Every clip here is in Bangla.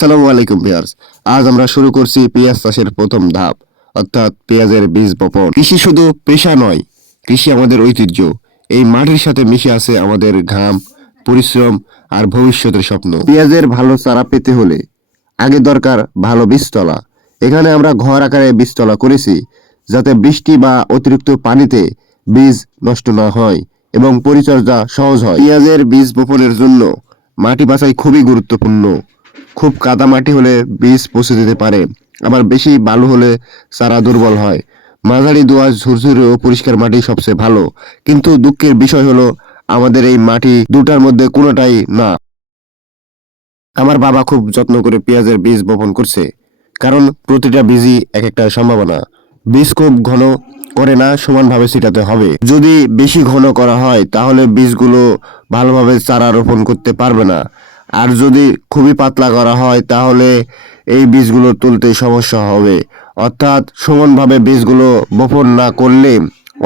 আসসালামু আলাইকুম ভিউয়ার্স। আজ আমরা শুরু করছি পেঁয়াজ চাষের প্রথম ধাপ, অর্থাৎ পেঁয়াজের বীজ বপন। কৃষি শুধু পেশা নয়, কৃষি আমাদের ঐতিহ্য। এই মাটির সাথে মিশে আছে আমাদের ঘাম, পরিশ্রম আর ভবিষ্যতের স্বপ্ন। পেঁয়াজের ভালো চারা পেতে হলে আগে দরকার ভালো বীজতলা। এখানে আমরা ঘর আকারে বীজতলা করেছি, যাতে বৃষ্টি বা অতিরিক্ত পানিতে বীজ নষ্ট না হয় এবং পরিচর্যা সহজ হয়। পেঁয়াজের বীজ বপনের জন্য মাটি বাছাই খুবই গুরুত্বপূর্ণ। খুব কাদা মাটি হলে বীজ পচে যেতে পারে, আবার বেশি বালু হলে চারা দুর্বল হয়। মাঝারি দোআঁশ ঝুরঝুরে ও পরিষ্কার মাটি সবচেয়ে ভালো। কিন্তু দুঃখের বিষয় হলো আমাদের এই মাটি দুটার মধ্যে কোনোটাই না। আমার বাবা খুব যত্ন করে পেঁয়াজের বীজ বপন করছে, কারণ প্রতিটা বীজই এক একটা সম্ভাবনা। বীজ খুব ঘন করে না, সমানভাবে ছিটাতে হবে। যদি বেশি ঘন করা হয় তাহলে বীজগুলো ভালোভাবে চারা রোপণ করতে পারবে না, আর যদি খুবই পাতলা করা হয় তাহলে এই বীজগুলো তুলতে সমস্যা হবে। অর্থাৎ সমানভাবে বীজগুলো বপন না করলে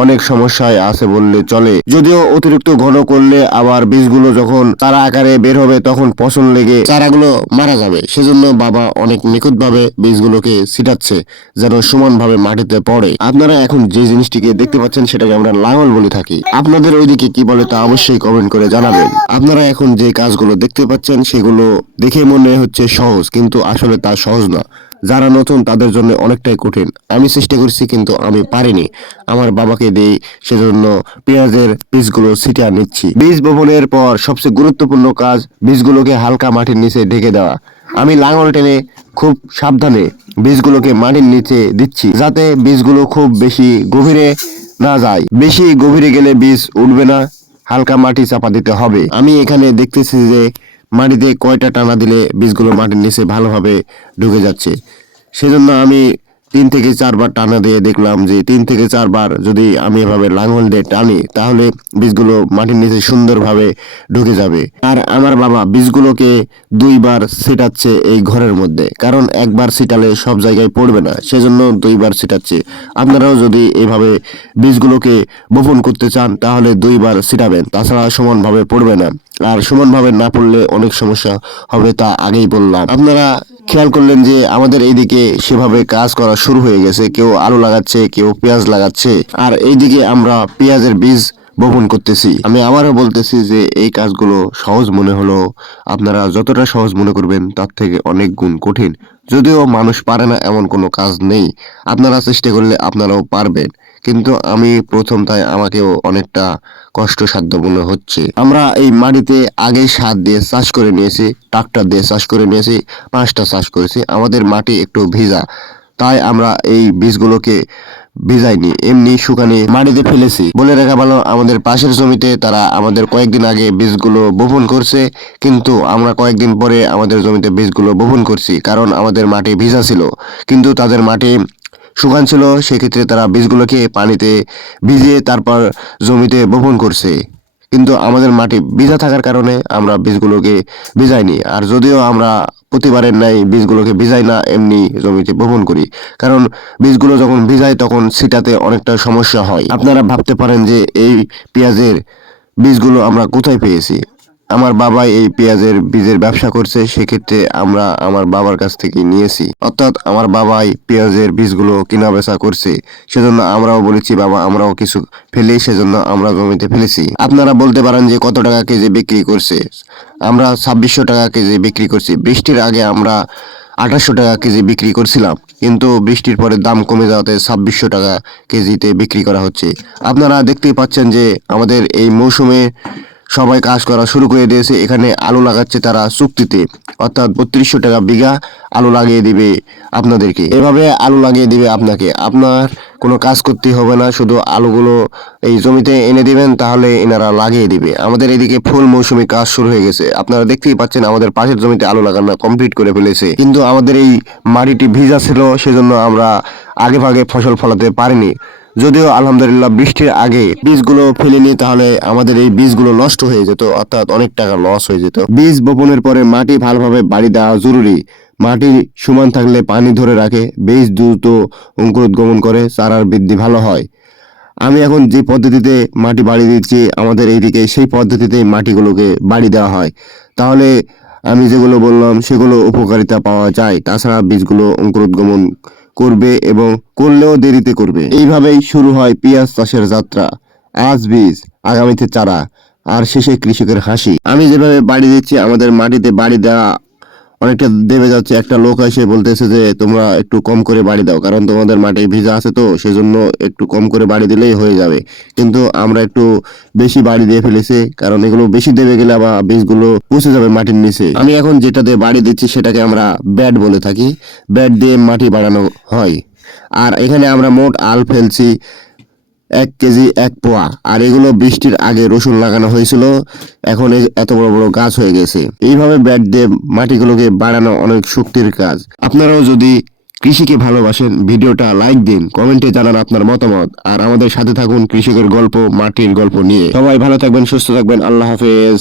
অনেক সমস্যায় আছে বললে চলে। যদিও অতিরিক্ত ঘন করলে আবার বীজগুলো যখন চারা আকারে বের হবে তখন পচন লেগে চারাগুলো মারা যাবে। সেজন্য বাবা অনেক নিখুঁতভাবে বীজগুলোকে ছিটাচ্ছে যেন সমানভাবে মাটিতে পড়ে। আপনারা এখন যে জিনিসটিকে দেখতে পাচ্ছেন সেটাকে আমরা লাঙল বলে থাকি। আপনাদের ওইদিকে কি বলে তা অবশ্যই কমেন্ট করে জানাবেন। আপনারা এখন যে কাজগুলো দেখতে পাচ্ছেন সেগুলো দেখে মনে হচ্ছে সহজ, কিন্তু আসলে তা সহজ না। যারা নতুন তাদের জন্য অনেকটাই কঠিন। আমি চেষ্টা করছি কিন্তু আমি পারিনি। আমার বাবাকে দিই, সেজন্য পেঁয়াজের বীজগুলো ছিটিয়ে নিচ্ছি। বীজ বপনের পর সবচেয়ে গুরুত্বপূর্ণ কাজ বীজগুলোকে হালকা মাটির নিচে ঢেকে দেওয়া। আমি লাঙল টেনে খুব সাবধানে বীজগুলোকে মাটির নিচে দিচ্ছি, যাতে বীজগুলো খুব বেশি গভীরে না যায়। বেশি গভীরে গেলে বীজ উঠবে না, হালকা মাটি চাপা দিতে হবে। আমি এখানে দেখতেছি যে মাটিতে কয়টা টানা দিলে বীজগুলো মাটির নিচে ভালোভাবে ঢুকে যাচ্ছে। সেজন্য আমি 3 থেকে 4 বার টানা দিয়ে দেখলাম যে 3 থেকে 4 বার যদি আমি এভাবে লাঙল দিয়ে টানি তাহলে বীজগুলো মাটির নিচে সুন্দরভাবে ঢুকে যাবে। আর আমার বাবা বীজগুলোকে 2 বার ছিটাচ্ছে এই ঘরের মধ্যে, কারণ একবার ছিটালে সব জায়গায় পড়বে না, সেজন্য 2 বার ছিটাচ্ছে। আপনারাও যদি এভাবে বীজগুলোকে বপন করতে চান তাহলে 2 বার ছিটাবেন, তাছাড়া সমানভাবে পড়বে না। আর সমানভাবে না পড়লে অনেক সমস্যা হবে, তা আগেই বললাম। আপনারা খেয়াল করলেন যে আমাদের এইদিকে সেভাবে কাজ করা শুরু হয়ে গেছে। কেউ আলু লাগাচ্ছে, কেউ পেঁয়াজ লাগাচ্ছে, আর এইদিকে আমরা পেঁয়াজের বীজ বপন করতেছি। আমি আবারও বলতেছি যে এই কাজগুলো সহজ মনে হলো, আপনারা যতটা সহজ মনে করবেন তার থেকে অনেক গুণ কঠিন। যদিও মানুষ পারে না এমন কোনো কাজ নেই, আপনারা চেষ্টা করলে আপনারাও পারবেন। কিন্তু আমি প্রথম, তাই আমাকেও অনেকটা কষ্টসাধ্য মনে হচ্ছে। আমরা এই মাটিতে আগেই সার দিয়ে চাষ করে নিয়েছি, ট্রাক্টর দিয়ে চাষ করে নিয়েছি, 5টা চাষ করেছি। আমাদের মাটি একটু ভিজা, তাই আমরা এই বীজগুলোকে ভিজাইনি, এমনি শুকানি মাটিতে ফেলেছি। বলে রাখা ভালো, আমাদের পাশের জমিতে তারা আমাদের কয়েকদিন আগে বীজগুলো বপন করছে, কিন্তু আমরা কয়েকদিন পরে আমাদের জমিতে বীজগুলো বপন করছি, কারণ আমাদের মাটি ভিজা ছিল। কিন্তু তাদের মাটি শুকান ছিল, সেক্ষেত্রে তারা বীজগুলোকে পানিতে ভিজিয়ে তারপর জমিতে বপন করছে। কিন্তু আমাদের মাটি ভিজা থাকার কারণে আমরা বীজগুলোকে ভিজাইনি। আর যদিও আমরা প্রতিবারের ন্যায় বীজগুলোকে ভিজাই না, এমনি জমিতে বপন করি, কারণ বীজগুলো যখন ভিজাই তখন ছিটাতে অনেকটা সমস্যা হয়। আপনারা ভাবতে পারেন যে এই পেঁয়াজের বীজগুলো আমরা কোথায় পেয়েছি। আমার বাবাই এই পেঁয়াজের বীজের ব্যবসা করছে, সেক্ষেত্রে আমরা আমার বাবার কাছ থেকে নিয়েছি। অর্থাৎ আমার বাবাই পেঁয়াজের বীজগুলো কিনা বেচা করছে, সেজন্য আমরাও বলেছি বাবা আমরাও কিছু ফেলি, সেজন্য আমরা জমিতে ফেলেছি। আপনারা বলতে পারেন যে কত টাকা কেজি বিক্রি করছে। আমরা 2600 টাকা কেজি বিক্রি করছি। বৃষ্টির আগে আমরা 2800 টাকা কেজি বিক্রি করছিলাম, কিন্তু বৃষ্টির পরে দাম কমে যাওয়াতে 2600 টাকা কেজিতে বিক্রি করা হচ্ছে। আপনারা দেখতেই পাচ্ছেন যে আমাদের এই মৌসুমে সবাই কাজ করা শুরু করে দিয়েছে। এখানে আলু লাগাচ্ছে তারা চুক্তিতে, অর্থাৎ 3200 টাকা বিঘা আলু লাগিয়ে দিবে আপনাদেরকে। এভাবে আলু লাগিয়ে দিবে আপনাকে, আপনার কোনো কাজ করতে হবে না, শুধু আলুগুলো এই জমিতে এনে দিবেন, তাহলে এনারা লাগিয়ে দিবে। আমাদের এদিকে ফুল মৌসুমী কাজ শুরু হয়ে গেছে। আপনারা দেখতেই পাচ্ছেন আমাদের পাশের জমিতে আলু লাগানো কমপ্লিট করে ফেলেছে, কিন্তু আমাদের এই মাটিটি ভিজা ছিল, সেজন্য আমরা আগে ভাগে ফসল ফলাতে পারিনি। যদিও আলহামদুলিল্লাহ বৃষ্টির আগে বীজগুলো ফেলিনি, তাহলে আমাদের এই বীজগুলো নষ্ট হয়ে যেত, অর্থাৎ অনেক টাকা লস হয়ে যেত। বীজ বপনের পরে মাটি ভালোভাবে বাড়ি দেওয়া জরুরি। মাটি সমান থাকলে পানি ধরে রাখে, বীজ দ্রুত অঙ্কুরোদ্গমন করে, চারার বৃদ্ধি ভালো হয়। আমি এখন যে পদ্ধতিতে মাটি বাড়ি দিচ্ছি আমাদের এইদিকে, সেই পদ্ধতিতে মাটিগুলোকে বাড়ি দেওয়া হয়। তাহলে আমি যেগুলো বললাম সেগুলো উপকারিতা পাওয়া যায়। তাছাড়া বীজগুলো অঙ্কুরোদ্গমন করবে এবং করলেও দেরিতে করবে। এইভাবেই শুরু হয় পেঁয়াজ চাষের যাত্রা। আজ বীজ, আগামীতে চারা, আর শেষে কৃষকের হাসি। আমি যেভাবে বাড়ি দিচ্ছি, আমাদের মাটিতে বাড়ি দেওয়া অনেকটা দেবে যাচ্ছে। একটা লোক এসে বলতেছে যে তোমরা একটু কম করে বাড়ি দাও, কারণ তোমাদের মাটি ভিজা আছে, তো সেজন্য একটু কম করে বাড়ি দিলেই হয়ে যাবে। কিন্তু আমরা একটু বেশি বাড়ি দিয়ে ফেলেছি, কারণ এগুলো বেশি দেবে গেলে আবার বীজগুলো পচে যাবে মাটির নিচে। আমি এখন যেটা দিয়ে বাড়ি দিচ্ছি সেটাকে আমরা ব্যাট বলে থাকি। ব্যাট দিয়ে মাটি বাড়ানো হয়। আর এখানে আমরা মোট আল ফেলছি 1 কেজি 1 পোয়া। আর এগুলো বৃষ্টির আগে রসুন লাগানো হয়েছিল, এখন এত বড় বড় গাছ হয়ে গেছে। এইভাবে ব্যাট দিয়ে মাটিগুলোকে বাড়ানো অনেক শক্তির কাজ। আপনারাও যদি কৃষিকে ভালোবাসেন, ভিডিওটা লাইক দিন, কমেন্টে জানান আপনার মতামত, আর আমাদের সাথে থাকুন কৃষকের গল্প, মাটির গল্প নিয়ে। সবাই ভালো থাকবেন, সুস্থ থাকবেন। আল্লাহ হাফেজ।